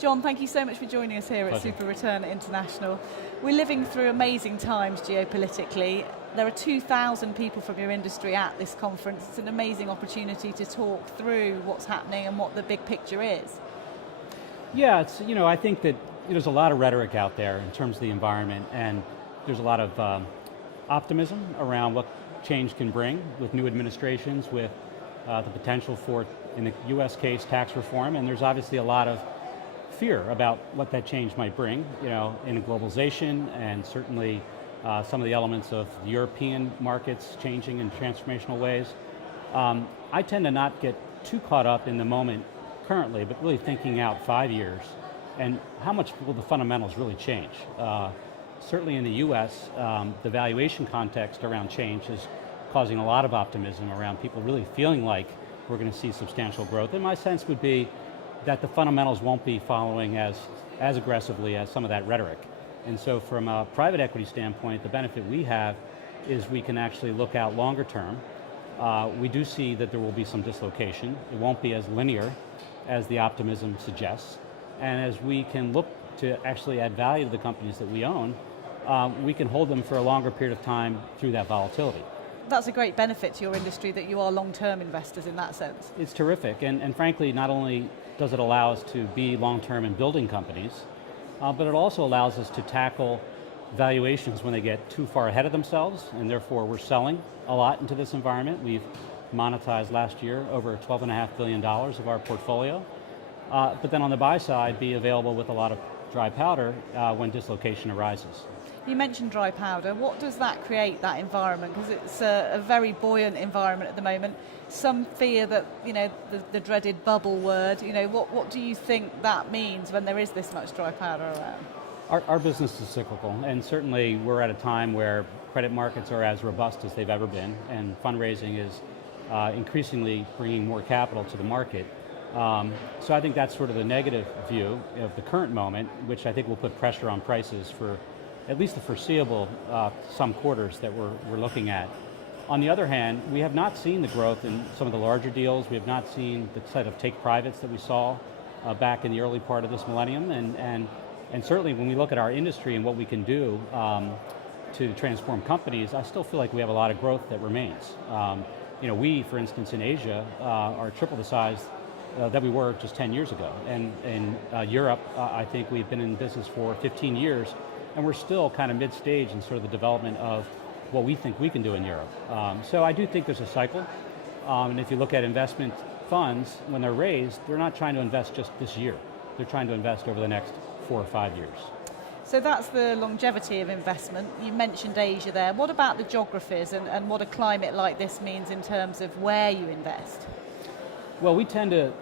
John, thank you so much for joining us here at SuperReturn International. We're living through amazing times geopolitically. There are 2,000 people from your industry at this conference. It's an amazing opportunity to talk through what's happening and what the big picture is. Yeah, I think that there's a lot of rhetoric out there in terms of the environment, and there's a lot of optimism around what change can bring with new administrations, with the potential for, in the US case, tax reform, and there's obviously a lot of fear about what that change might bring, in globalization, and certainly some of the elements of the European markets changing in transformational ways. I tend to not get too caught up in the moment currently, but really thinking out 5 years, and how much will the fundamentals really change. Certainly in the US, the valuation context around change is causing a lot of optimism around people really feeling like we're going to see substantial growth. And my sense would be that the fundamentals won't be following as aggressively as some of that rhetoric. And so from a private equity standpoint, the benefit we have is we can actually look out longer term. We do see that there will be some dislocation. It won't be as linear as the optimism suggests. And as we can look to actually add value to the companies that we own, we can hold them for a longer period of time through that volatility. That's a great benefit to your industry that you are long-term investors in that sense. It's terrific, and frankly, not only does it allow us to be long-term in building companies, but it also allows us to tackle valuations when they get too far ahead of themselves, and therefore we're selling a lot into this environment. We've monetized last year over $12.5 billion of our portfolio, but then on the buy side, be available with a lot of dry powder when dislocation arises. You mentioned dry powder. What does that create, that environment? Because it's a very buoyant environment at the moment. Some fear that, the dreaded bubble word, what do you think that means when there is this much dry powder around? Our business is cyclical, and certainly we're at a time where credit markets are as robust as they've ever been, and fundraising is increasingly bringing more capital to the market. So I think that's sort of the negative view of the current moment, which I think will put pressure on prices for at least the foreseeable some quarters that we're looking at. On the other hand, we have not seen the growth in some of the larger deals. We have not seen the set of take privates that we saw back in the early part of this millennium, and certainly when we look at our industry and what we can do to transform companies, I still feel like we have a lot of growth that remains. We, for instance, in Asia, are triple the size that we were just 10 years ago. And in Europe, I think we've been in business for 15 years, and we're still kind of mid-stage in sort of the development of what we think we can do in Europe. So I do think there's a cycle, and if you look at investment funds, when they're raised, they're not trying to invest just this year. They're trying to invest over the next 4 or 5 years. So that's the longevity of investment. You mentioned Asia there. What about the geographies and what a climate like this means in terms of where you invest? Well, we tend to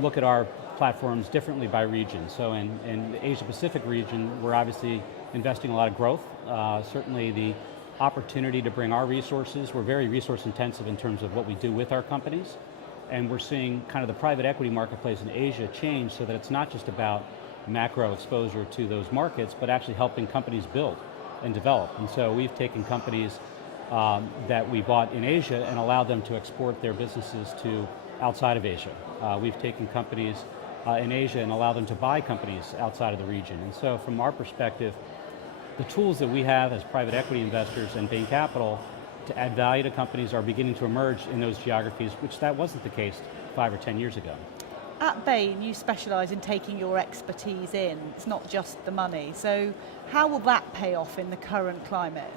look at our platforms differently by region. So in the Asia Pacific region, we're obviously investing a lot of growth. Certainly the opportunity to bring our resources, we're very resource intensive in terms of what we do with our companies, and we're seeing kind of the private equity marketplace in Asia change so that it's not just about macro exposure to those markets, but actually helping companies build and develop. And so we've taken companies that we bought in Asia and allowed them to export their businesses to outside of Asia. We've taken companies in Asia and allowed them to buy companies outside of the region. And so from our perspective, the tools that we have as private equity investors and Bain Capital to add value to companies are beginning to emerge in those geographies, which that wasn't the case 5 or 10 years ago. At Bain, you specialise in taking your expertise in. It's not just the money. So how will that pay off in the current climate?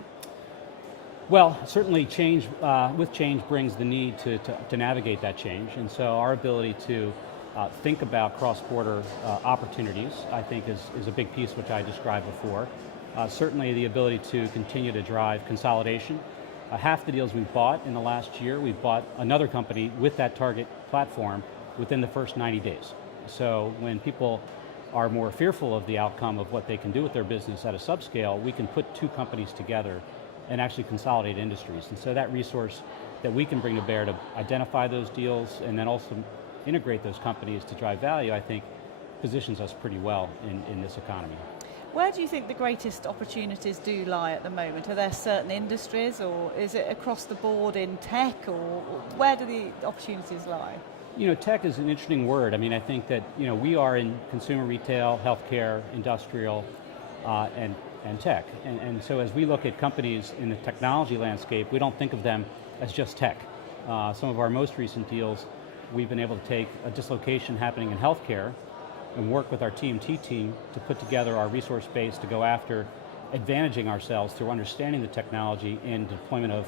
Well, certainly change, with change brings the need to navigate that change. And so our ability to think about cross-border opportunities, I think is a big piece which I described before. Certainly the ability to continue to drive consolidation. Half the deals we've bought in the last year, we've bought another company with that target platform within the first 90 days. So when people are more fearful of the outcome of what they can do with their business at a subscale, we can put 2 companies together and actually consolidate industries. And so that resource that we can bring to bear to identify those deals and then also integrate those companies to drive value, I think positions us pretty well in this economy. Where do you think the greatest opportunities do lie at the moment? Are there certain industries, or is it across the board in tech, or where do the opportunities lie? Tech is an interesting word. I mean, I think that we are in consumer retail, healthcare, industrial, and tech. And so as we look at companies in the technology landscape, we don't think of them as just tech. Some of our most recent deals, we've been able to take a dislocation happening in healthcare and work with our TMT team to put together our resource base to go after advantaging ourselves through understanding the technology and deployment of,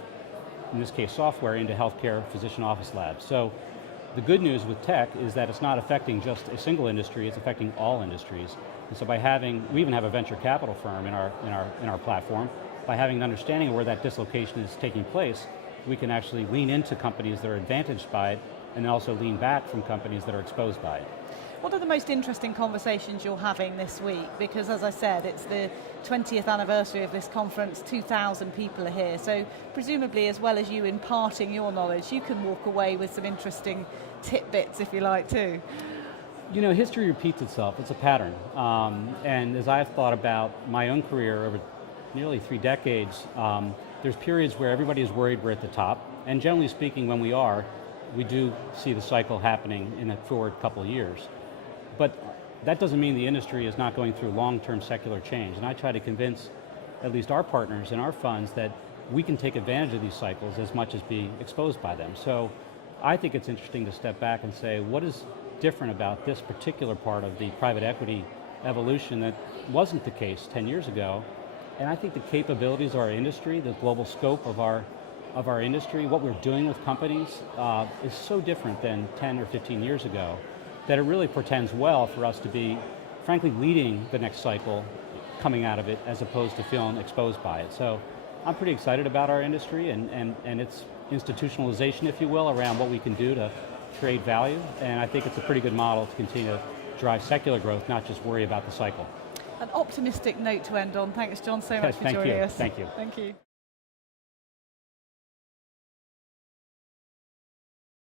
in this case, software into healthcare physician office labs. So the good news with tech is that it's not affecting just a single industry, it's affecting all industries. And so by having, we even have a venture capital firm in our platform, by having an understanding of where that dislocation is taking place, we can actually lean into companies that are advantaged by it, and then also lean back from companies that are exposed by it. What are the most interesting conversations you're having this week? Because as I said, it's the 20th anniversary of this conference, 2,000 people are here, so presumably as well as you imparting your knowledge, you can walk away with some interesting tidbits, if you like, too. History repeats itself, it's a pattern. And as I've thought about my own career over nearly 3 decades, there's periods where everybody is worried we're at the top, and generally speaking, when we are, we do see the cycle happening in a forward couple of years. But that doesn't mean the industry is not going through long-term secular change, and I try to convince at least our partners and our funds that we can take advantage of these cycles as much as be exposed by them. So I think it's interesting to step back and say, what is different about this particular part of the private equity evolution that wasn't the case 10 years ago? And I think the capabilities of our industry, the global scope of our industry, what we're doing with companies is so different than 10 or 15 years ago that it really portends well for us to be, frankly, leading the next cycle coming out of it as opposed to feeling exposed by it. So I'm pretty excited about our industry and its institutionalization, if you will, around what we can do to create value, and I think it's a pretty good model to continue to drive secular growth, not just worry about the cycle. An optimistic note to end on. Thanks, John, so much for joining us. Thank you. Thank you.